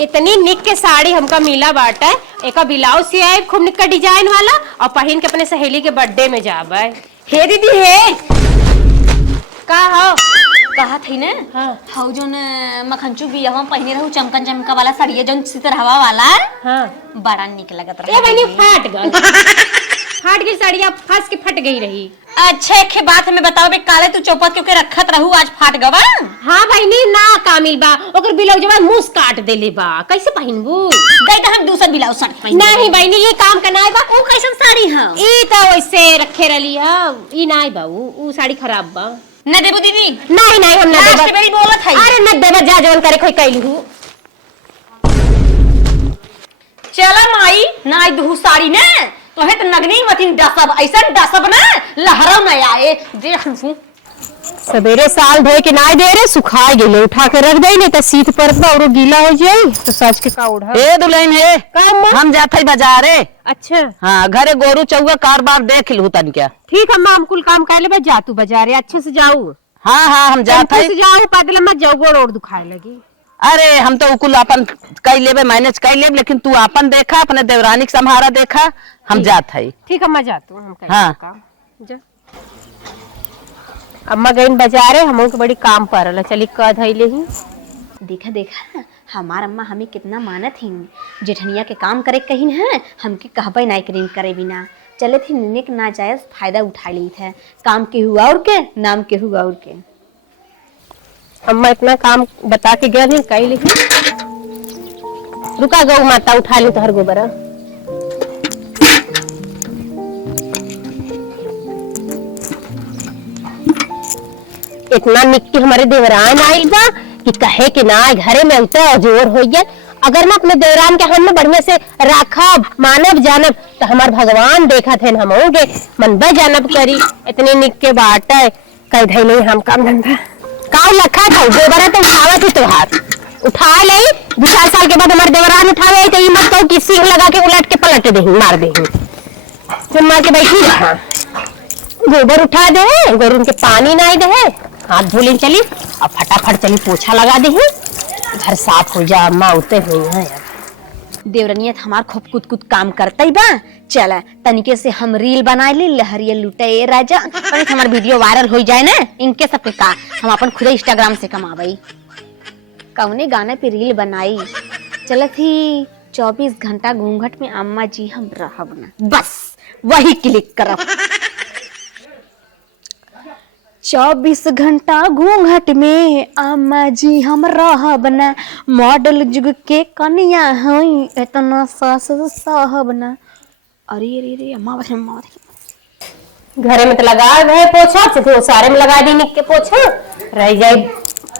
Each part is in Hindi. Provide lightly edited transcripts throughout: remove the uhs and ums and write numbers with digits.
इतनी निक के साड़ी हमका मिला बाटे। एक ब्लाउज सियाए खूब निक का डिजाइन वाला और पहन के अपने सहेली के बर्थडे में जाबे। हे दीदी हे का हो कहा थी ने हाँ हाउ जोन मखनचू भी हम पहने रहू चमकन चमका वाला साड़ी जोन सितर हवा वाला हाँ बड़ा निक लगत ए बहनी फाट गई फाट गई साड़िया फंस के फट गई रही। अच्छे के बात हमें बताओ बे काले तू चौपट के रखत रहू आज फाट गवा। हाँ बहनी ना कामिल बा ओकर ब्लाउज जब मुंह काट देले बा कैसे पहनबू। गई त हम दूसर ब्लाउज साड़ी पहन नहीं बहनी ये काम करना है बा। ओ कैसन साड़ी है ई तो वैसे रखे रही है ई नहीं बा ऊ साड़ी खराब बा। न देबू दीदी नहीं नहीं हम ना देबा। मेरी बोलत है अरे न देबा जा जवन करे कोई कैलू। चला माई ना दू साड़ी ने तोहे त नगनी मथिन डसब ऐसा डसब ना लहरा न आए देख सु सवेरे साल धोए के नाई दे रे सुखा गेले उठा के रख दई नहीं तो सीत पर और गीला हो जाई तो सच के का उड़ा। ए दुल्हन है का हम जाते बाजारे। अच्छा हाँ घरे गोरू चौगा कारबार देख लू तन क्या। ठीक अम्मा हम कुल काम कर ले जा तू बाजारे अच्छे से जाऊ। हाँ हाँ हम जाते से जाऊ पैदल मत जाऊ गोड़ और दुखाए लगी। अरे हम तो कुल अपन कई लेबे मैनेज कर लेब लेकिन तू अपन देखा अपने देवरानी के संहारा देखा हम जात है। ठीक अम्मा जा तू हम हाँ जा। अम्मा गई बाजारे हम के बड़ी काम पर चली कद हईले ही। देखा देखा हमार अम्मा हमें कितना मानत ही जेठनिया के काम करे कहीं है हमके कहबे नहीं करीन करे बिना चले थे निने के नाजायज फायदा उठा ली थे काम के हुआ और के नाम के हुआ और के। अम्मा इतना काम बता के गया नहीं कई लिखी। रुका गौ माता उठा ली तो हर गोबरा। इतना निक्की हमारे देवरान आइल बा कि कहे कि ना घरे में उतना जोर हो गया। अगर ना अपने देवरान के हम बढ़िया से राखब मानव जानब तो हमार भगवान देखा थे हम होंगे मनबा जानब करी। इतने निक्के बाट है कह धैले हम काम धंधा का लखा था देवरा तो उठावा थी त्योहार उठा ले 2-4 साल के बाद हमारे देवरान उठावे तो मत कहो कि सिंह लगा के उलट के पलट दे मार दे फिर मार के बैठी रहा। गोबर उठा दे गोरू के पानी नहीं दे हाथ धोले चली और फटाफट चली पोछा लगा दे घर साफ हो जा। अम्मा उते हुई है देवरनियत हमार खूब कुछ कुछ काम करते बा। चला तनिके से हम रील बनाए ली लहरिया लुटे राजा पर हमार वीडियो वायरल हो जाए ना इनके सब के का हम अपन खुद इंस्टाग्राम से कमाबई। कौने गाने पे रील बनाई चलत ही 24 घंटा घूंघट में अम्मा जी हम रहब ना बस वही क्लिक करब। 24 घंटा घूंघट में अम्मा जी हम रहब ना मॉडल जुग के कन्या हई इतना सास साहब ना। अरे अरे अरे अम्मा घरे में तो लगा गए पोछा तो सारे में लगा दी निक के पोछा रह जाए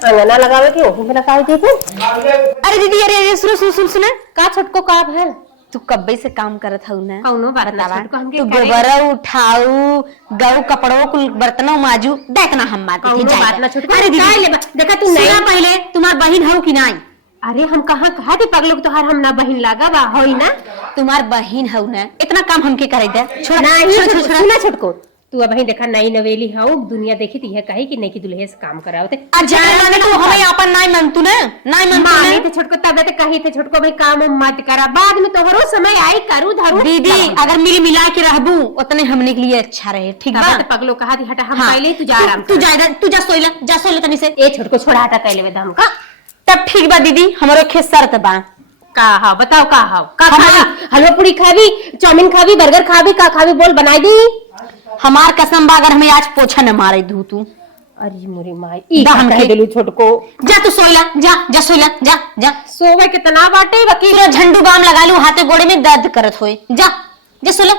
अंगना लगावे के ओहू में लगा दी। अरे दीदी अरे सुन सुन का छोटको काम है तू कब्बे से काम करत हूँ ना कौनो बात ना छोटको हमके तू गोबर उठाऊ गऊ कपड़ों कुल बर्तनों माजू देखना हम बात कौनो बात ना छोटको। अरे दीदी देखा तू नहीं पहले तुम्हार बहन हो कि नहीं। अरे हम कहाँ कहा थे पगलों तो हर हम ना बहन लागा बा होई ना तुम्हार बहन हो ना इतना काम हमके करे दे छोड़ छोटको तू अब देखा नई नवेली हाउ दुनिया देखी थी है कही कि नहीं कि दुल्हे से काम कराओते माने तू हमें अपन नहीं मानतू ना नहीं माने थे छोटको तब तो कही थे छोटको भाई काम मत करा बाद में तोहरो समय आई करू धरू दीदी अगर मिल मिला के रहबू उतने हमने के लिए अच्छा रहे ठीक है। तो पगलो कहा थी हटा हम पहले तू जा आराम तू जा सोइला तनी से ए छोटको छोड़ा हटा कहले में दम का तब ठीक बा दीदी हमारो खेत शर्त बा का हां बताओ का हां का खावी हलवा पूरी खावी चाउमीन खावी बर्गर खावी का खावी बोल बनाई दी। हमार कसम बा अगर हमें आज पोछा न मारे दू तू। अरे मोरी माई ई हम कह देलू छोटको जा तू सोइला जा सोइला जा सोवे कितना बाटे वकील झंडू बाम लगा लू हाथे गोड़े में दर्द करत होए जा सोइला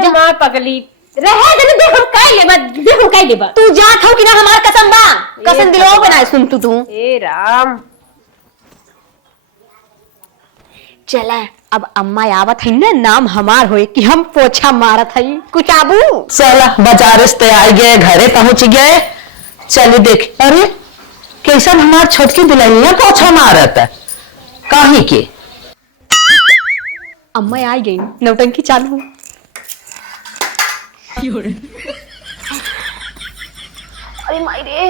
जा मां पगली रहे दे हम काई लेबा तू जा खाओ कि ना हमार कसम बा कसम दिलो बनाए सुन तू ए राम चला अब अम्मा आवत है ना नाम हमार होए कि हम पोछा मारत है कुछ आबू चला बाजार से आ गए घरे पहुंच गए। चलिए देख अरे कैसन हमार छोटकी दुल्हनिया पोछा मारत है कहीं के। अम्मा आ गई नौटंकी चालू अरे माई रे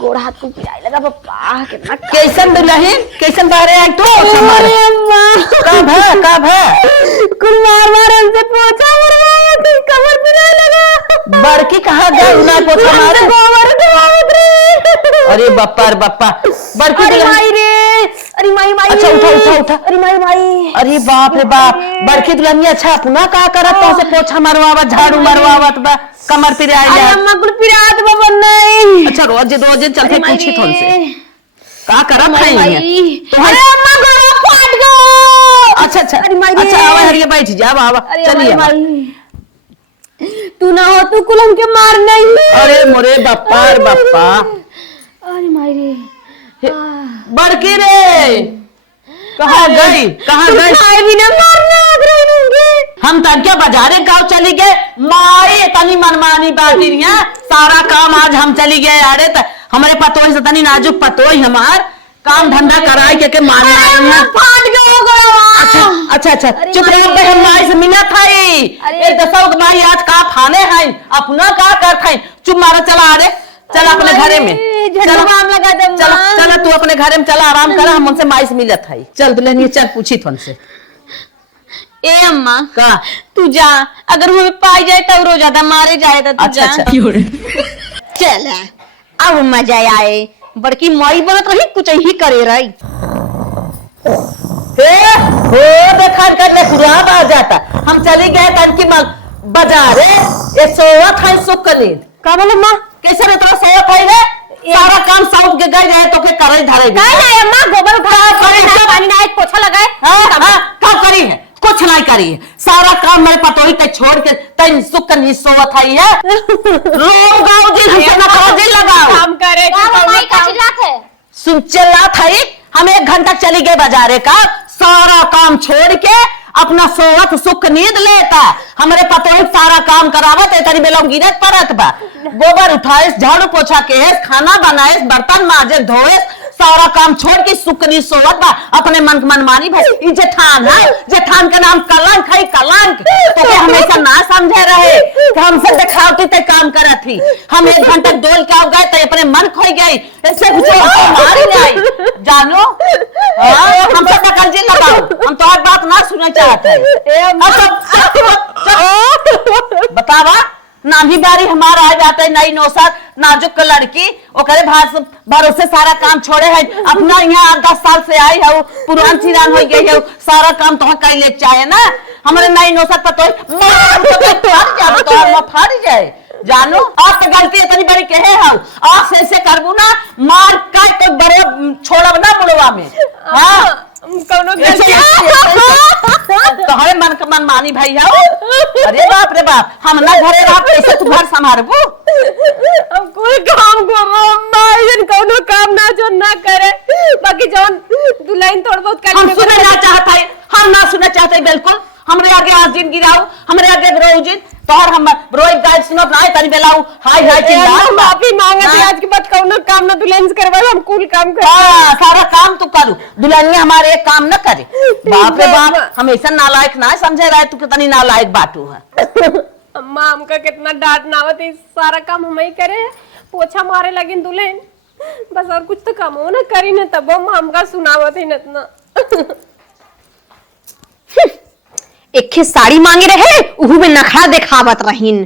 गोड़ हाथ को पिराए लगा पप्पा कितना कैसन दुल्हन कैसन बारे आई तू पोछा मारे कब है कुल मार हमसे पोछा मरवा तू कमर पिराए लगा। बड़की कहाँ गई ना पोछा मारे अरे बप्पा रे बप्पा बड़की दुल्हन रे अरे माई अच्छा उठा अरे माई अरे बाप रे बाप बड़की दुल्हन अच्छा अपना का करत तो से पोछा मरवावत झाड़ू मरवावत बा कमर पिराए अरे जा अम्मा कुल पिरात बाबा नहीं अच्छा रोज चलते पूछी थोन से का करत है अरे अम्मा गला फाट गयो। अच्छा अरे माई अच्छा आवा हरिया बैठ जा आवा चलिए तू ना हो तू कुल हमके मार नहीं। अरे मोरे बप्पा रे बप्पा अरे माई रे बड़की रे कहाँ गई खाए बिना मारना हम तन क्या बाजारे गांव चली गए माई तनी मनमानी बाटी रिया सारा काम आज हम चली गए अरे हमारे पतोही से तनी नाजुक पतोही हमार काम धंधा कराए के मारना फाट गयो। अच्छा चुप रहो हम माई से मिला था एक दसो माई आज का फाने हैं अपना का करत हैं चुप मारो चला अरे चल अपने घरे में चल तू अपने घरे में चला आराम कर हम उनसे माई से मिलत है चल दुल्हन चल पूछी थोन से ए अम्मा का तू जा अगर हमें पाई जाए तो रोज ज्यादा मारे जाए तो तू जा चल अब मजा आए बड़की माई बनत रही कुछ ही करे रही हो देखा कर ले खुराब आ जाता हम चली गए तन की बाजारे ये सोवा था सुख नींद का बोले माँ कैसे रे तोरा सोवा था रे सारा काम सौंप के गए रहे तो के करे धरे नहीं अम्मा गोबर उठा पानी ना एक पोछा लगाए कब करी है कुछ नहीं करी है सारा काम मेरे पतोही ते छोड़ के तन सुख नींद सोवा था है रो गाओ जी से ना करो जी लगाओ काम करे माई का चिल्लात है सुन चला था हम 1 घंटा चली गए बाजारे का सारा काम छोड़ के अपना सोवत सुख नींद लेता हमारे पतोही सारा काम करावत है तरी बेलों गिरत परत बा गोबर उठाए झाड़ू पोछा के है खाना बनाए बर्तन माजे धोए सारा काम छोड़ के सुख नींद सोवत बा अपने मनमानी भाई जेठान है जेठान का नाम कलंक है कलंक तो के हमेशा ना समझे रहे कि हमसे दिखावती ते काम करत थी हम 1 घंटा डोल के आ गए तो अपने मन खोई गई ऐसे कुछ मार नहीं जानो हम सब कंजी लगाओ हम तो बात ना सुनना चाहते बतावा नाभी बारी हमारा आ जाता है नई नौसाद नाजुक लड़की ओकरे भरोसे सारा काम छोड़े है अपना यहाँ 10 साल से आई है पुरान चिरान हो गई है सारा काम तो कर ले चाहे ना हमारे नई नौसाद पतो फाड़ जाए जानो आप तो गलती इतनी बड़ी कहे है आप से करबू ना मार कर तो बड़े छोड़ब ना मुड़वा में हाँ तोहरे मन मानी भाई है अरे बाप रे बाप हम ना घरे रह कैसे तू घर संभालबू अब कोई काम करो माई कोनो काम ना जो ना करे बाकी जौन दुल्हन थोड़ बहुत कर हम सुनना ना चाहता है हम ना सुनना चाहते बिल्कुल हमरे आगे आज दिन गिराओ हमरे आगे रोजिन तोहर हम रोज गाय सुनत ना तनी बेलाऊ हाय हाय चिल्ला माफी मांगत आज के बाद कोनो काम ना दुल्हन से करवाओ हम कुल काम कर हां सारा काम तू करू दुल्हनिया हमारे एक काम न करे बाप रे बाप हमेशा नालायक ना समझे रहे तू कितनी नालायक बाटू है अम्मा हमका कितना डांट नावत है सारा काम हम ही करे पोछा मारे लगिन दुल्हन बस और कुछ तो काम हो ना करी ना तब हमका सुनावत है इतना एक साड़ी मांगे रहे उहू में नखरा दिखावत रहीन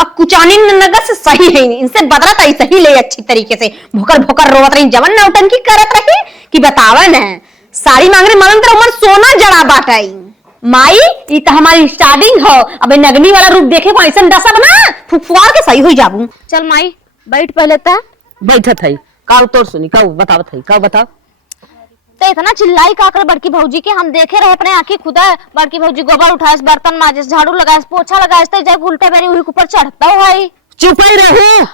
अब कुचानी नगर से सही है इनसे बदलत आई सही ले अच्छी तरीके से भोकर भोकर रोवत रही जवन नौटंकी करत रही कि बतावन है साड़ी मांग रहे मलन उमर सोना जड़ा बाटाई माई ई तो हमारी स्टार्टिंग हो अब नगनी वाला रूप देखे को ऐसा दसब ना फुफुआर के सही हो जाबू चल माई बैठ पहले ता बैठत है काऊ तोर सुनी काऊ बतावत है काऊ बताओ तो इतना चिल्लाई का कर बड़की भौजी के हम देखे रहे अपने आंखें खुदा बड़की भौजी गोबर उठाए बर्तन माजे झाड़ू लगाए पोछा लगाए तो जब उल्टे पैरी उही ऊपर चढ़ता हो भाई चुप ही रहे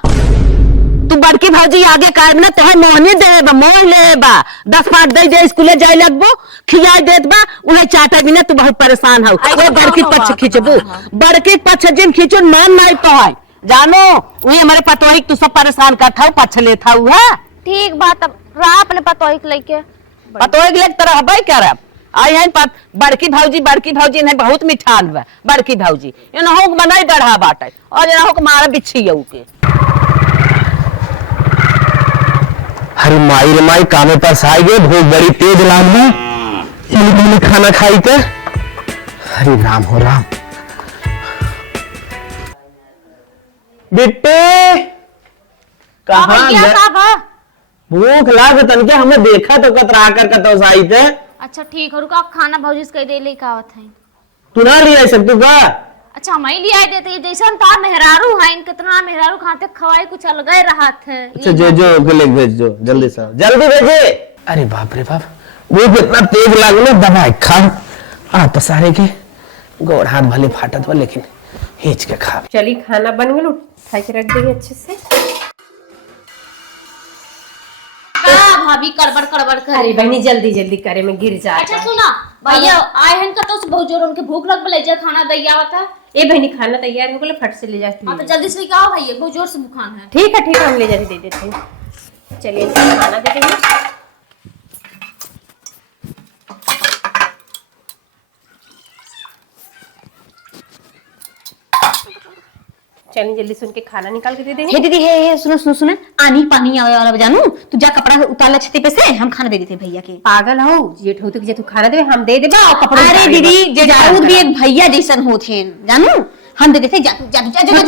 तू बड़की भौजी आगे कार ना तोहे मोहनी देबा मोह लेबा 10 पाट दे स्कूले जाए लगबो खिया देत बा उहे चाटा बिना तू बहुत परेशान हो वो बड़की पछ खिचबू बड़की पछ जिन खिचुन मान नहीं पाए जानो उही हमारे पतोही तू सब परेशान करथा पछ लेथा हुआ ठीक बात अब रा अपने पतोही के लेके पतोही के लेके तरह हबई करब आई है बड़की भौजी ने बहुत मिठान बा बड़की भौजी इनहो के बनाई बढ़ा बाटे और इनहो के मारा बिछी के अरे माई रे माई कामे पर साई गए भूख बड़ी तेज लागली चली पहले खाना खाई के। हरे राम हो राम। बिट्टी कहाँ गए? भूख लाग तनके हमें देखा तो कतरा कर कतो साई थे। अच्छा ठीक है रुको आप खाना भौजी से कह दे ले का है तू ना लिया सब तू का। अच्छा हम ही लिया देते जैसे हम तार मेहरारू हैं कितना मेहरारू खाते खवाई कुछ अलग ही रहा थे। अच्छा जो के लिए भेज दो जल्दी से जल्दी भेजे। अरे बाप रे बाप भूख इतना तेज लागले दवाई खा आ पसारे के गोड़ हाथ भले फाटत बा लेकिन हिच के खा। चली खाना बन गया उठा के रख देंगे अच्छे से। भाभी कड़बड़ कड़बड़ कर। अरे बहनी जल्दी जल्दी करे में गिर जा। अच्छा सुना भैया आए हैं का तो भौजोर उनके भूख लग ले जा खाना दैया होता है। ए बहनी खाना तैयार हो गया फट से ले जाती हां तो जल्दी से लेके आओ भैया भौजोर से भूखान है। ठीक है हम ले जाके दे देते हैं। चलिए खाना दे देंगे। चलिए जल्दी सुन के खाना निकाल के दे देंगे। हे दीदी हे सुनो सुनो सुनो आनी पानी आवे वाला जानू तू जा कपड़ा उतार छते पे से हम खाना दे देते भैया के। पागल हो जेठ हो तो जे तू खाना देबे हम दे देबे और कपड़ा। अरे दीदी जेठाऊद भी एक भैया जैसन होथे जानू हम दे देते जा जा जा जा जा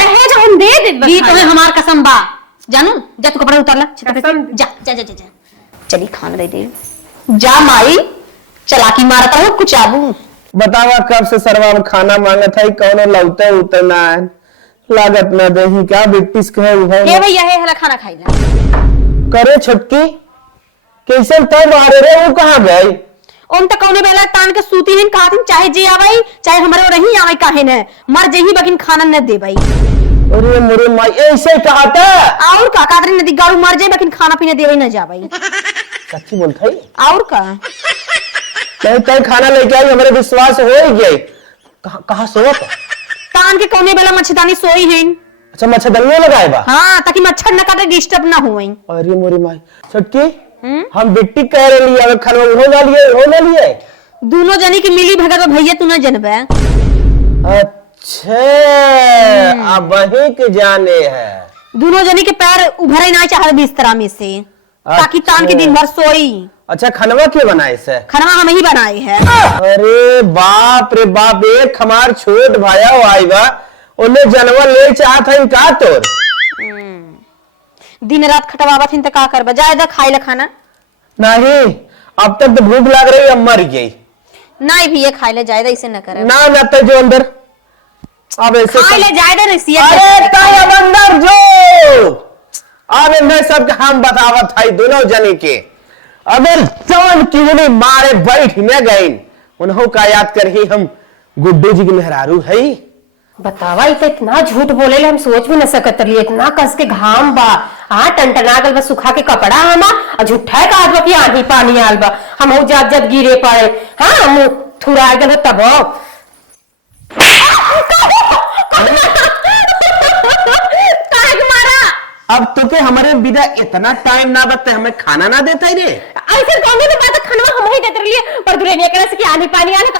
है जो हम दे दे ये तो हमार कसम बा जानू जा तू कपड़ा उतार ला छते पे जा जा जा जा चली खाना दे दे जा माई चलाकी मारता हूं कुछ आबू। बतावा कब से सरवा में खाना मांगा था कौन लौटे उतरना है लागत ना दही क्या बिट्टिस कहे हे भैया हे हला खाना खाई ला करे छटकी कैसे तब मारे रे वो कहां गई। ओम तक कौने बेला तान के सूती हिन काथिन चाहे जे आवई चाहे हमरे रही आवई काहे न मर जही बकिन खाना न दे भाई। अरे मोरे माई ऐसे कहा था और का कादरी नदी गाड़ू मर जाए बकिन खाना पीना देवे न जावई। सच्ची बोलता है और का नहीं तय खाना लेके आई हमारे विश्वास हो ही गई। कहां सोत तान के कौने बेला मच्छरदानी सोई हिन। अच्छा मच्छरदानी लगाए बा हां ताकि मच्छर न काटे डिस्टर्ब ना होई। अरे मोरे माई छटकी हम बिट्टी कह रही है खाना हो ना लिए दोनों जनी की मिली भगत भैया तू न जनबे। अच्छा अब वही के जाने है दोनों जनी के पैर उभरे ना चाहे बिस्तरा में से ताकि तान के दिन भर सोई। अच्छा खनवा के बनाए से खाना हम ही बनाए हैं। अरे बाप रे बाप एक हमार छोट भाया आई बा उन्हें जानवर ले चाहत है का तोर दिन रात खटवावत हिन त का करबा जायदा खाई ला खाना नहीं अब तक तो भूख लग रही अब मर गई नहीं भी ये खाई ले जायदा इसे न करे ना जाते जो अंदर अब ऐसे खाई ले जायदा रसिया। अरे ताया अंदर जो अब मैं सब हम बतावत है दोनों जने के अबे जवन किवनी मारे बैठ में गई उन्हों का याद कर ही हम गुड्डू जी की मेहरारू है। बतावा इतना झूठ बोले हम सोच भी न सकत रही इतना कस के घाम बा हाँ टनटना गल बा सुखा के कपड़ा हमा और झूठा का आदमी की आंधी पानी आल बा हम हो जात जब गिरे पड़े हाँ मुंह थुरा गल तब अब तो के हमारे बिना इतना टाइम ना बते हमें खाना ना देता ही रे ऐसे कौन तो बात खाना हम ही देते रहिए पर दुनिया करे से कि आंधी पानी आने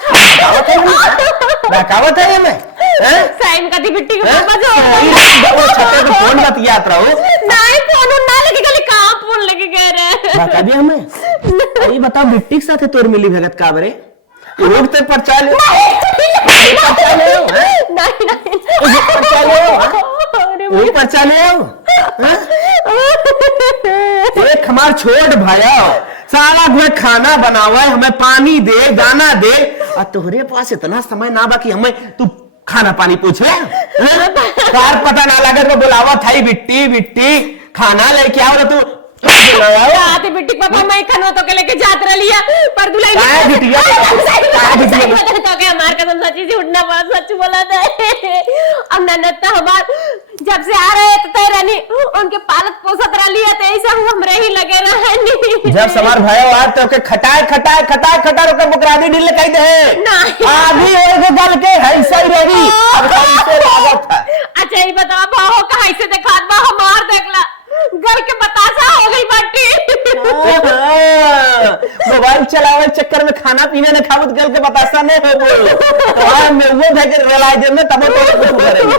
बकावत है हमें साइन का दी बिट्टी के पापा जो वो छते पे फोन मत याद रहो नहीं फोन ना लगे गले कहां फोन लगे गए रे बता दिया हमें ये बताओ बिट्टी के साथ तोर मिली भगत का बरे रोकते पर चाल वही पर चले एक हमार छोट भाया सारा घर खाना बनावा है हमें पानी दे दाना दे और तुहरे पास इतना समय ना बाकी हमें तू खाना पानी पूछे कार पता ना लगे तो बुलावा था बिट्टी बिट्टी खाना लेके आओ तू आते बिट्टी पापा मैं खाना तो के लेके जात रहिया पर दुलाई काय बिटिया तो के हमार कसम सच्ची से उठना बात सच बोला था अब ननद हमार जब से आ रहे तो रानी उनके पालत पोसत रहिया तो ऐसा हम रही लगे रहनी जब सवार भयो आज तो के खटाए खटाए खटाए खटाए के बुकरादी ढील कह दे आधी ओए गल के ऐसा ही रही अब कैसे लागत है। अच्छा ये बताओ भाव कहां से दिखात बा हमार देखला घर के बतासा हो गई बाटी मोबाइल चलावे चक्कर में खाना पीना न खावत गल के बतासा नहीं हो बोल तो मैं वो भेज रियलाइज में तब तो कुछ करेंगे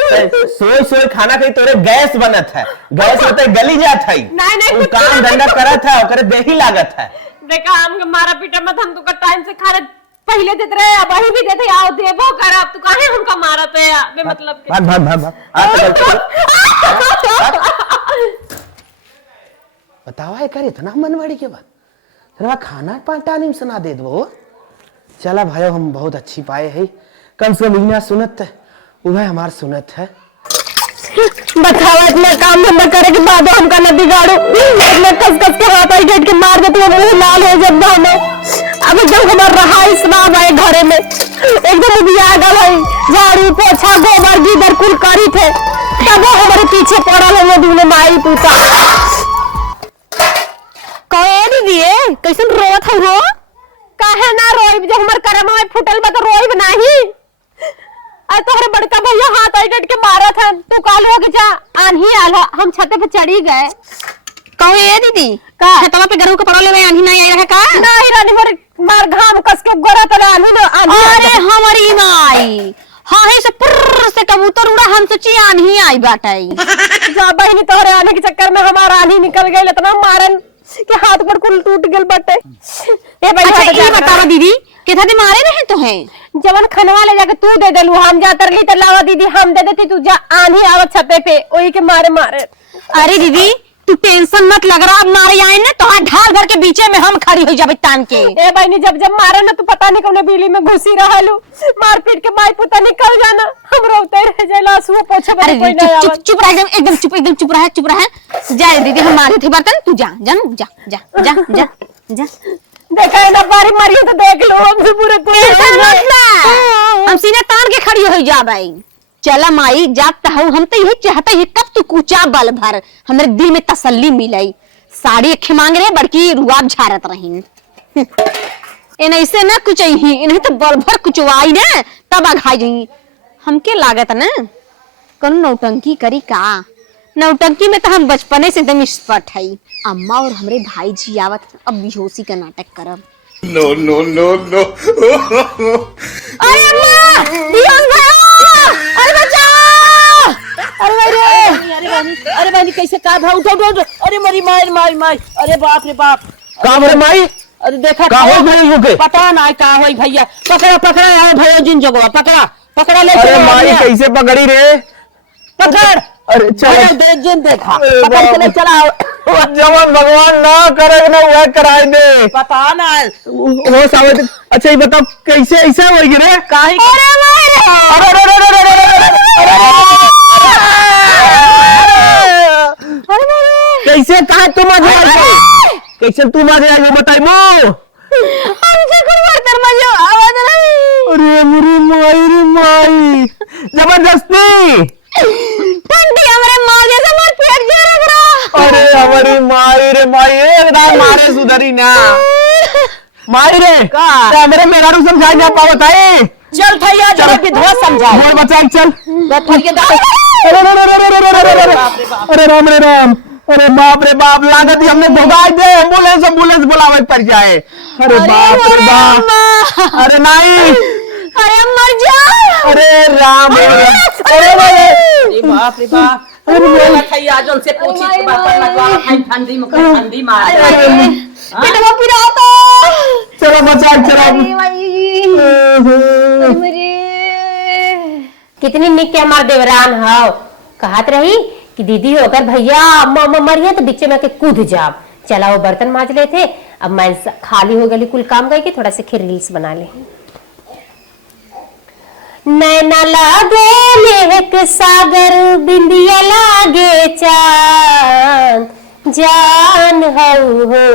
सोई सोई खाना कहीं तोरे गैस बनत है, गैस होते गली जात है। नहीं, नहीं, तू कुछ काम नहीं, धंधा करत है ओकरे देही लागत है। देखा हमके मारा पीटा मत, हम तुका टाइम से खाना पहले देते रहे, अब वही भी देते आओ देबो कर, अब तू काहे हमका मारत है बेमतलब के। भाग भाग भाग भाग बतावा है कर इतना मनवाड़ी के बाद तेरा खाना पाटा नहीं सुना दे दो। चला भाई हम बहुत अच्छी पाए है, कम से कम इतना सुनत है वह हमार सुनत है। बतावा इतना काम धंधा करे के बाद हमका न बिगाड़ो, इतना कस कस के हाथ आई गेट के मार देते मुंह लाल हो जब हमें। अब एकदम हमार रहा इसना भाई घरे में एकदम उबिया गल है, झाड़ू पोछा गोबर गीदर कुल करी थे, तब वो हमारे पीछे पड़ल है दूने माई पूता। कहे दीदी कैसन रोत है रो? काहे ना रोइब, जब हमर करम में फुटल बा तो रोइब नाही। आज तोहरे बड़का भैया हाथ आई के मारा था, तू काल हो के जा आंधी आला, हम छत पे चढ़ी गए। कहो ये दीदी का छतवा पे गरू के पड़ो लेवे आंधी नहीं आई रहे का? नहीं रानी मार घाम कस के गोरा तले आंधी ना आंधी। अरे हमारी माई हाँ है से पुर्र से कबूतर उड़ा, हम सोची आंधी आई बाटाई। जा बहनी तोहरे आने के चक्कर में हमारा आंधी निकल गई, इतना मारन के हाथ पर कुल टूट गल बटे। ए भाई अच्छा ये बताओ दीदी कितना दिन मारे रहे तो है? जवन खनवा ले जाके तू दे देलू, हम जा तरली त लावा दीदी हम दे देती, तू जा आंधी आवत छते पे ओही के मारे मारे। अरे दीदी तू टेंशन मत लग रहा, अब मारे आए ना तो ढाल घर के बीचे में हम खड़ी हो जाबे तान के। ए बहनी जब जब मारे ना तू पता नहीं कौन बिजली में घुसी रहलू, मार पीट के माई पुता निकल जाना, हम रोते रह जाला आंसू पोछे अरे कोई चुप नहीं चुप आवत। चुप रह, एकदम चुप, एकदम चुप रह, चुप रह। जा दीदी हम मारे थे बर्तन, तू जा जा जा जा जा जा जा। देखा है ना बारी मारियो तो देख लो, हमसे पूरे टेंशन मत ले, हम सीने तान के खड़ी हो जा भाई। चला माई जात हूँ, हम तो यही चाहते हैं कब तू कूचा बल भर हमरे दिल में तसल्ली मिलाई। साड़ी अखे मांग रहे बड़की रुआब झारत रही इन ऐसे ना कुछ ही इन्हें तो बल भर कुचवाई ना तब आघाई जाई। हमके लागत ना कौन नौटंकी करी का? नौटंकी में तो हम बचपने से एकदम एक्सपर्ट है। अम्मा और हमरे भाई जी आवत अब बेहोशी का नाटक करब। No, no, no, no. अरे अम्मा बेहोश भयो, अरे बचाओ, अरे भाई रे, अरे बहनी कैसे का भाव उठो उठो, अरे मरी मार मार मार, अरे बाप रे बाप। का बोले माई अरे देखा का हो गई होके? पता ना का होई भैया, पकड़ा पकड़ा आओ भैया जिन जगह पकड़ा पकड़ा ले अरे चलो माई भैया। कैसे पकड़ी रे? पकड़ अरे भैया चल दे जिन देखा अरे पकड़ के ले बाप। चला। जवन भगवान ना करे ना वह कराए दे। पता ना हो सावत। अच्छा ये बताओ कैसे ऐसा होगी रे? काहे अरे मारे अरे अरे अरे अरे अरे कैसे कहा तुम आज कैसे तुम आज आई बताई मो? हमसे कुछ बर्तन मजो आवाज नहीं। अरे मेरी माई रे माई जबरदस्ती। ठंडी हमरे माँ जैसे मत पेट जा रहा। अरे हमारी माई रे माई एकदम मारे सुधरी ना माई रे का मेरे मेरा रू समझा ना पावत है। चल भैया जरा विधवा समझा मोर बचा चल। अरे अरे राम रे राम, अरे बाप रे बाप, लागत ही हमने भगाई दे, एम्बुलेंस एम्बुलेंस बुलावे पड़ जाए। अरे बाप रे बाप, अरे नहीं, अरे मर जा। अरे राम रे राम, अरे बाप रे बाप। अरे बोला भैया जल से पूछी तो बात लगवा ठंडी में ठंडी मार। पेटवा पिराता। चलो बचा चलो। कितनी निक के हमार देवरान हो, कहत रही कि दीदी होकर भैया अम्मा अम्मा मरिए तो बीच में के कूद जाब। चला वो बर्तन मांज ले थे, अब मैं खाली हो गई कुल काम करके थोड़ा से खीर रील्स बना ले। नैना लागे लेक सागर बिंदिया लागे चांद, जान हऊ हो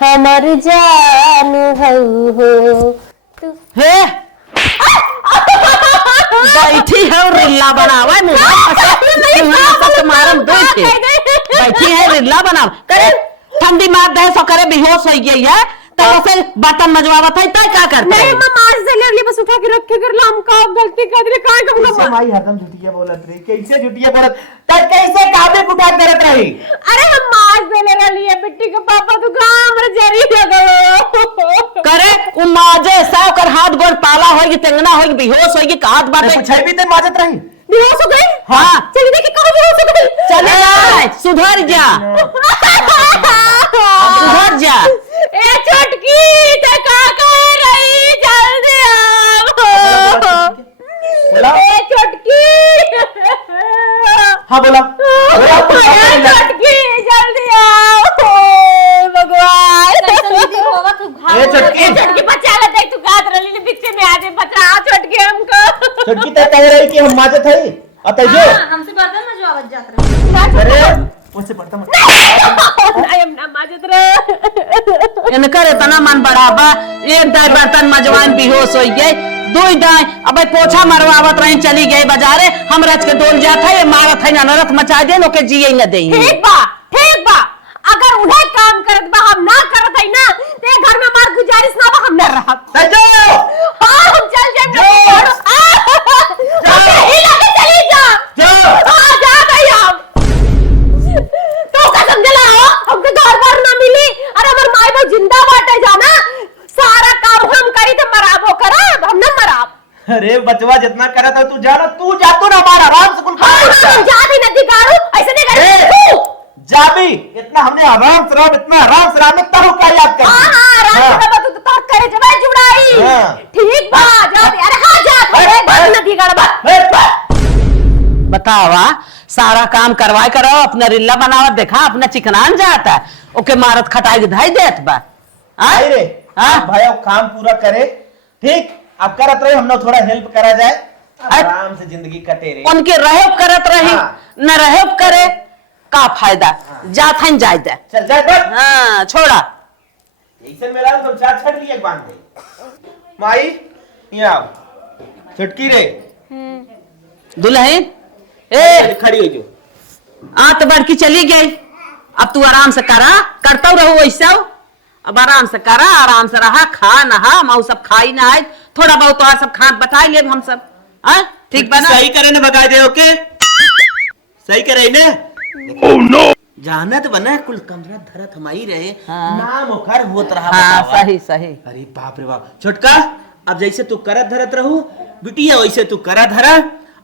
हमर जान हऊ हो। हे बैठी है और रिल्ला बनावा मुझे मारम बैठी बैठी है रिल्ला बनाव करे ठंडी मार दे सो करे बेहोश हो गई है तो फिर बर्तन मजवावत है तो क्या करते नहीं मैं मांस दे ले बस उठा के रखे कर लाम का गलती कर दे काय कम माई हरदम झुटिया बोलत रही, कैसे झुटिया बोलत त कैसे काबे कुटार करत रही? अरे हम मांस दे ले रही है बिट्टी के पापा तू कहां हमरे जरी लगो करे उमाजे साव कर हाथ गोड़ पाला होगी तेंगना होगी बेहोश होगी हाथ बाटे कुछ भी ते माजत रही बेहोश हो गई। हाँ चलिए देखिए कहाँ बेहोश हो गई। चले जाए, सुधर जा सुधर जा। ए चुटकी ते का कह रही, जल्दी आओ। ए चुटकी। हाँ बोला ए चुटकी जल्दी आओ। भगवान। ए चुटकी। ए चुटकी बचा ले, देख तू गात रही ने पीछे में आ दे, बचा चुटकी हमको। चुटकी तय कह रही कि हम माजत है अतः जो हमसे बर्तन में जो आवाज जात रहे। अरे मुझसे पड़ता मत। आई एम ना माजत रे। इनकर इतना मन बढ़ावा, एक दाई बर्तन मजवान बेहोश हो गए, दुई दाई अब पोछा मरवावत रही, चली गई बाजारे, हम रच के डोल जात है, मारत है, नरत मचा दे, लोग के जिये न दे। ठीक बा अगर उन्हें काम करत बा हम ना करत है ना, ते घर में हमार गुजारिश ना बा, हम न रहत। जाओ हां हम चल जाए। हिला के चली जा। जाओ हां जा गई हम। तो का समझला हो, हमके घर बार ना मिली। अरे हमर माई बाप जिंदा बाटे जाना, सारा काम हम करी तो मराबो करब, हम न मराब। अरे बचवा जितना करे था तू जाना, तू जा तो ना मार आराम से कुल हां जा भी नदी गाड़ू, ऐसे नहीं कर तू। जा भी इतना हमने आराम से रहा, इतना आराम से रहा, मैं ताहू क्या याद कर। हां रात में तू तो करे जब जुड़ाई। हाँ। ठीक बा जा दे। अरे हां जा एक बार नदी गाड़बा। बतावा सारा काम करवाए करो, अपना रिल्ला बनावत देखा, अपना चिकनान जाता है, ओके मारत खटाई धाई देत बा। आई रे हाँ? भाई अब काम पूरा करे, ठीक अब करत रहे, हमने थोड़ा हेल्प करा जाए, आराम से जिंदगी कटे रे। उनके रहे करत रही, हाँ। न रहे करे का फायदा, जात है जाय दे। चल जाए बस। हाँ छोड़ा। ऐसे मेरा तो चार छट लिए बांध दे। माई यहाँ आओ, छुटकी रे दुल्हन ए खड़ी हो जो। तो बड़की चली गई, अब तू आराम से करा, करता रहो वैसा, अब आराम से करा, आराम से रहा, खा नहा, माऊ सब खाई ना आए, थोड़ा बहुत और सब खान बता ले हम सब। हाँ ठीक बना, सही करे ना बगा दे, ओके सही करे ने। जानत बना कुल कमरा धरत हमारी रहे, हाँ। नाम ओखर होत रहा। हाँ बतावा। सही सही। अरे बाप रे बाप छोटका, अब जैसे तू करत धरत रहू बिटिया, वैसे तू करा धरा,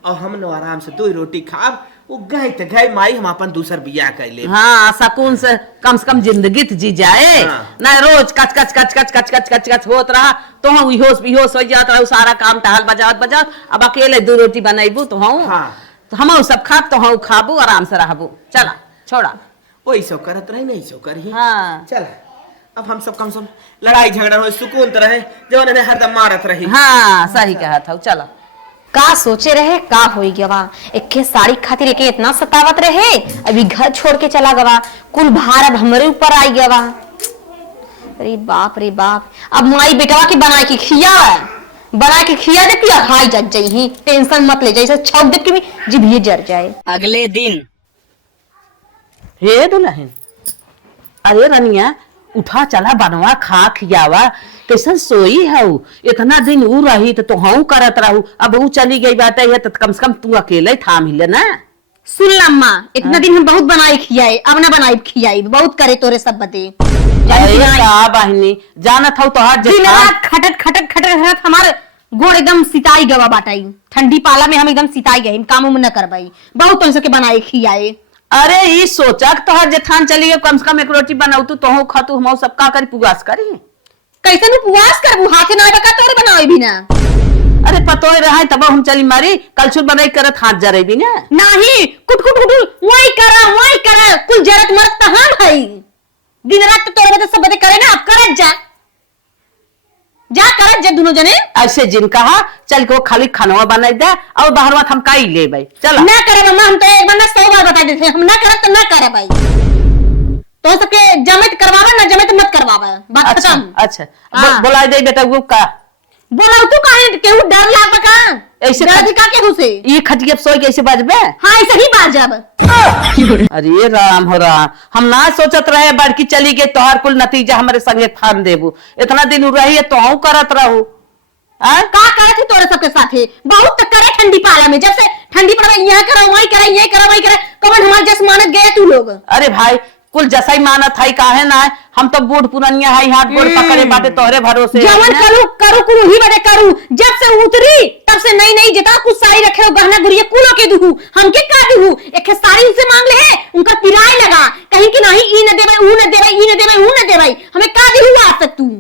और हम न आराम से दो रोटी खाब, वो गए तो गए माई, हम अपन दूसर बियाह कर ले। हाँ सुकून से कम जिंदगी तो जी जाए, हाँ। ना रोज कच कच कच कच कच कच कच कच होत रहा, तो हम बेहोश हो जात रहा, सारा काम टहल बजावत, अब अकेले दो रोटी बनाईबू तो हम, हाँ। तो हम सब खाब तो हम खाबू, आराम से रहबू। चला छोड़ा। वही सब करत रहे, नहीं सब करही। हाँ चल अब हम सब कम से कम लड़ाई झगड़ा हो, सुकून तो रहे, जो ने हरदम मारत रही। हाँ सही कहा था। चलो का सोचे रहे का होई गवा, एक साड़ी खातिर एक इतना सतावत रहे, अभी घर छोड़ के चला गवा, कुल भार अब हमरे ऊपर आई गवा। अरे बाप रे बाप, अब माई बेटवा की बना के खिया दे, पिया खाई जज जाई, टेंशन मत ले जैसे छौक दे के भी जिभिए जर जाए। अगले दिन हे दुल्हन, अरे रनिया उठा चला, बनवा खा खियावा, कैसन सोई है, इतना दिन ऊ रही तो हूँ करत रहू, अब ऊ चली गई बात है तो कम से कम तू अकेले थाम हिले ना। सुन लम्मा, इतना दिन हम बहुत बनाई खियाए, अब ना बनाई खियाई, बहुत करे तोरे सब बते। बहनी जानत हूँ तो दिन रात खटत हमारे गोड़ एकदम सिताई गवा बाटाई, ठंडी पाला में हम एकदम सिताई गए, काम उम न करवाई, बहुत तो के बनाई खियाए। अरे ये सोचा तो हर जेठान चली गई, कम से कम एक रोटी बनाऊ तो हूँ खातू, हम सब का करी पुगास करी, कैसे नु उपवास करबू, हाथे ना बका तोरे बनावे भी ना। अरे पतो रहे तब हम चली मारी, कलछुल बनाई करत हाथ जरे भी ना। नहीं कुट वही करा कुल जरत मरत त हम हई, दिन रात तोरे बदे सब बदे करे ना, अब करत जा करत जा दोनों जने। ऐसे जिन कहा चल के वो खाली खानवा बनाई दे, और बाहर हम का ही ले भाई। चल ना करे मम्मा, हम तो एक बार ना 100 बार बता देते, हम ना करत तो ना करे भाई, तो सबके जमित करवावा ना जमित मत करवावा, बात अच्छा खत्म। अच्छा हाँ। बोला दे बेटा वो का बोला तू काहे केहू डर लाग बका, ऐसे डर दिखा केहू से। ये खटिया सोई कैसे बजबे। हाँ ऐसे ही बात जब अरे राम हो राम, हम ना सोचत रहे बड़की चली गई तोहर कुल नतीजा हमारे संगे थान देबू, इतना दिन रही तो हूँ करत रहू। का करत है तोरे सबके साथे, बहुत तक करे ठंडी पाला में, जब से ठंडी पड़े यहाँ करो वही करे, ये करो वही करे, कमन हमारे जस मानत गए तू लोग। अरे भाई कुल जैसा ही मानत है काहे ना है? हम तो बूढ़ पुरनिया है, हाथ गोड़ पकड़े बाटे तोहरे भरोसे। जवन करू करू कुल ही बड़े करू। जब से उतरी तब से नई नई जितना कुछ साड़ी रखे हो गहना गुड़िया कुलो के दुहू हमके का दुहू। एक साड़ी उनसे मांग ले है उनका किराया लगा कहीं कि नहीं ई न देवे ऊ न देवे ई न देवे ऊ न देवे हमें का दिहू आज तक तू।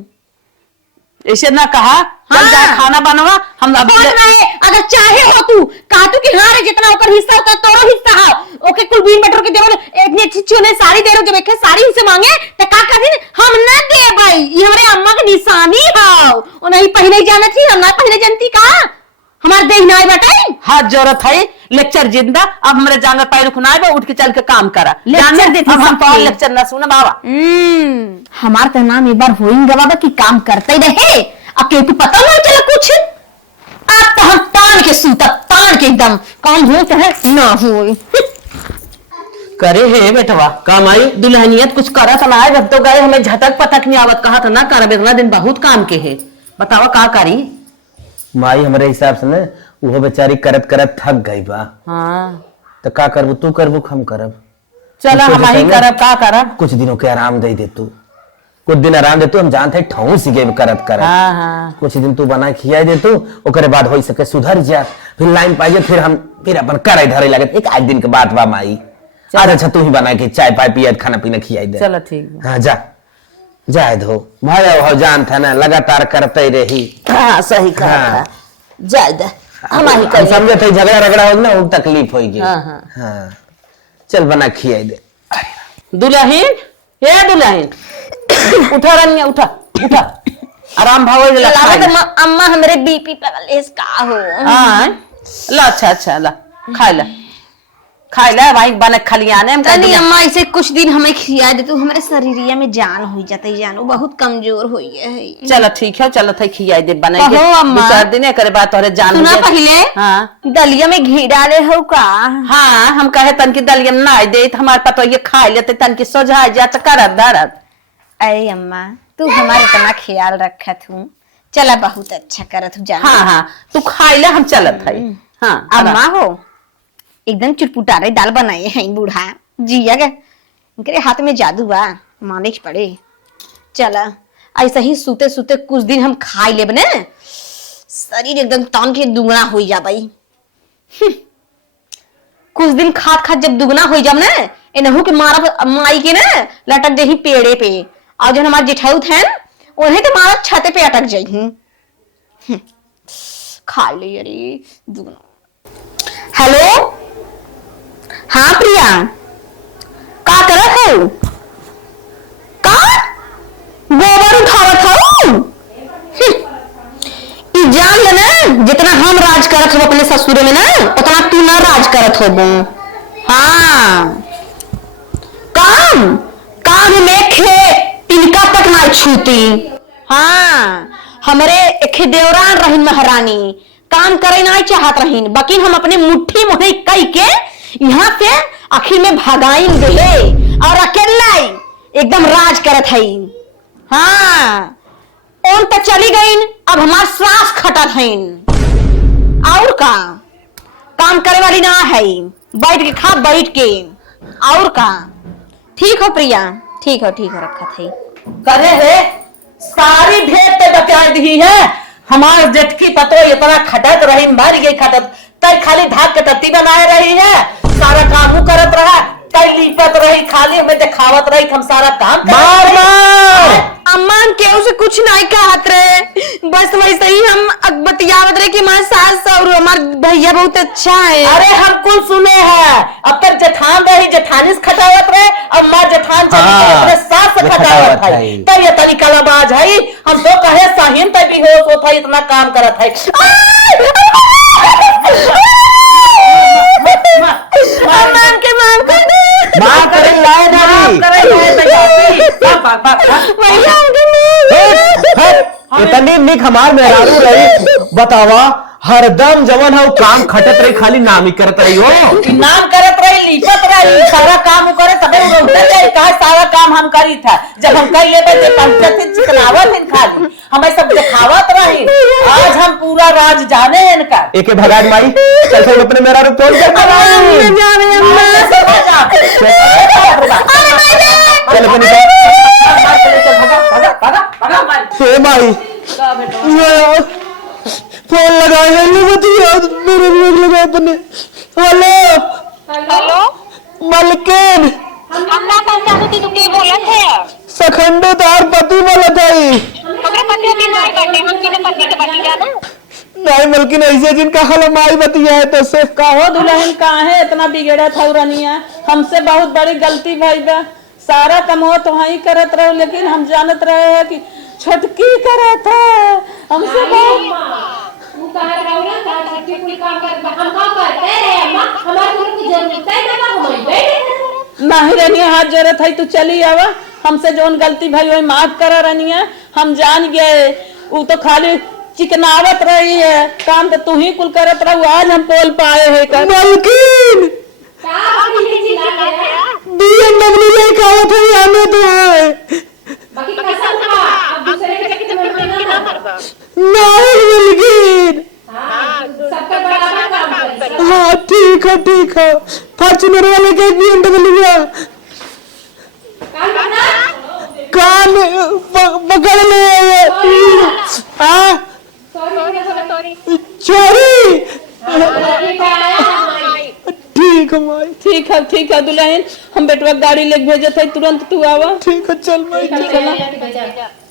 ऐसे ना कहा चल जा खाना बनवा हम अभी अगर चाहे हो तू कहा तू कि हाँ रे जितना ओकर हिस्सा होता तोरो हिस्सा है ओके कुल बीन बटर के देवल इतनी अच्छी चुने साड़ी दे रहे जब एक साड़ी उनसे मांगे तो का कर दिन हम न दे भाई ये हमारे अम्मा की निशानी है और नहीं पहले जाना थी हम ना पहले जानती का हमारे देह ना बटे। हाथ जरूरत है लेक्चर जिंदा अब हमारे जांगर पैर खुनाए उठ के चल के काम करा लेक्चर देती हम तो लेक्चर ना सुना बाबा। हमार तो नाम एक बार होइंगे बाबा कि काम करते ही रहे अब के तू पता नहीं चला कुछ अब तो हम तान के सूता तान के एकदम काम हो चाहे ना हो। करे है बेटवा काम आई दुल्हनियत कुछ करा तो ना है जब तो गए हमें झटक पटक नहीं आवत कहा था ना कर इतना दिन बहुत काम के है बतावा का करी। माई हमारे हिसाब से ना वो बेचारी करत करत थक गई बा। हाँ तो का करबू तू करबू हम करब चला हम ही करब का करब कुछ दिनों के आराम दे दे तू कुछ दिन आराम दे तू हम जानते ठहू सी गए करत करत। हाँ हाँ कुछ दिन तू बना खियाई दे तू ओकरे बाद हो सके सुधर जा फिर लाइन पाइए फिर हम फिर अपन करे धरे लगे एक आध दिन के बाद बा माई आज अच्छा तू ही बना के चाय पाय पिया खाना पीना खियाई दे। चलो ठीक हाँ जा जाए दो भाई हो जान था ना लगातार करते रही। हाँ सही कहा हाँ। जाए दे हम ही हम समझे थे झगड़ा रगड़ा हो ना वो तकलीफ होगी। हाँ, हाँ। हाँ चल बना खियाई दे। दुल्हन ये दुल्हन उठा रनिया उठा उठा आराम भाव अम्मा हमरे बीपी पे का हो। हाँ ला अच्छा अच्छा ला खाए ला भाई बने खलियाने नहीं अम्मा ऐसे कुछ दिन हमें खिया दे तू हमारे शरीरिया में जान हो जाते जानो बहुत कमजोर हो है। चलो ठीक है चलो थे खियाई दे बने कहो अम्मा। 2-4 दिन करे बात तोरे जान सुना पहले हाँ दलिया में घी डाले हो का। हाँ हम कहे तन की दलिया में ना दे तो हमारे पतो ये खा लेते तन की सोझा जा तो करत दरद। अरे अम्मा तू हमारे इतना ख्याल रखत हूँ चला बहुत अच्छा करत हूँ जान। हाँ हाँ तू खाई ले हम चलत है। हाँ अम्मा हो एकदम चुटपुटारे दाल बनाए हैं बूढ़ा जिया गए इनके हाथ में जादू बा माने के पड़े। चला ऐसा ही सूते सूते कुछ दिन हम खाई ले बने शरीर एकदम तान के दुगना हो जा भाई। कुछ दिन खात खात जब दुगना हो जाब ना इनहू के मारा माई के ना लटक जाही पेड़े पे और जो हमारे जेठाऊ थे उन्हें तो मारा छते पे अटक जाही खा ले अरे दुगना। हेलो हाँ प्रिया का करत हो का गोबर उठावत हो जान ले ना जितना हम राज करत हो अपने ससुर में ना उतना तू ना राज करत हो। हाँ काम काम में खे तिनका तक ना छूती। हाँ हमारे एक देवरान रहीन महारानी काम करे ना चाहत रहीन बाकी हम अपने मुट्ठी मोहे कई के यहाँ से आखिर में भगाइन गए और अकेला एकदम राज करत है। हाँ उन तो चली गई अब हमार सास खटत है और का काम करे वाली ना है बैठ के खा बैठ के और का। ठीक हो प्रिया ठीक हो रखा थे करे है सारी भेद पे बचा दी है हमारे जेठकी पतो इतना खटत रही मर गई खटत तय खाली भाग के तत्ती बनाए रही है सारा काम करत रहा तय लिपत रही खाली हमें दिखावत रही हम सारा काम अम्मा के उसे कुछ नहीं कहत रहे बस वैसे ही हम बतियावत रहे कि हमारे सास और हमारे भैया बहुत अच्छा है। अरे हम कुल सुने हैं अब तक जेठान रही जेठानी से खटावत रहे अब माँ जेठान चली गई अपने सास से खटावत है तब ये तनी कलाबाज है हम तो कहे साहिन तक भी होता इतना काम करत है। माफ करें लाए इतनी निक हमार मेहरारू रही बतावा हरदम जवन हो काम खटत रही खाली नाम ही करत रही हो नाम करत रही लिखत रही सारा काम करे तबे कहा सारा काम हम करी था जब हम कर लेते थे पंचायत चिकनावत इन खाली हमें सब दिखावत रही आज हम पूरा राज जाने हैं इनका एक भगाड़ माई चल से अपने मेहरारू तोड़ कर हे माई ये फोन लगाए है नहीं बतिया मेरे रोग लगाए अपने। हेलो हेलो मलकिन हम ना पहचानती तू के बोलत है सखंडो तार पति बोलत है। हमरे पति के नाय करते हम किने पति के पति जाना नहीं मलकिन ऐसे जिनका हल माई बतिया है तो से कहो दुल्हन काहे इतना बिगड़ा था रनिया, हमसे बहुत बड़ी गलती भई बा। सारा कमो तो वही करत रहो, लेकिन हम जानत रहे हैं कि छोटकी करत है हमसे बहुत। नहीं रनिया हाथ जोड़त है तू चली आवा, हमसे जोन गलती भाई वही माफ करा रनिया। हम जान गए वो तो खाली चिकनावत रही है, काम तो तू ही कुल करत रहो। आज हम पोल पाए है कर मलकिन BMW लेके आए थे हमें तो आए नहीं मलकिन। हाँ ठीक है फॉर्च्यूनर वाले के BMW कान पकड़ ले चोरी। ठीक है दुल्हन, हम बेटवा गाड़ी लेके भेजत है, तुरंत तू आवा। ठीक है चल भाई चला।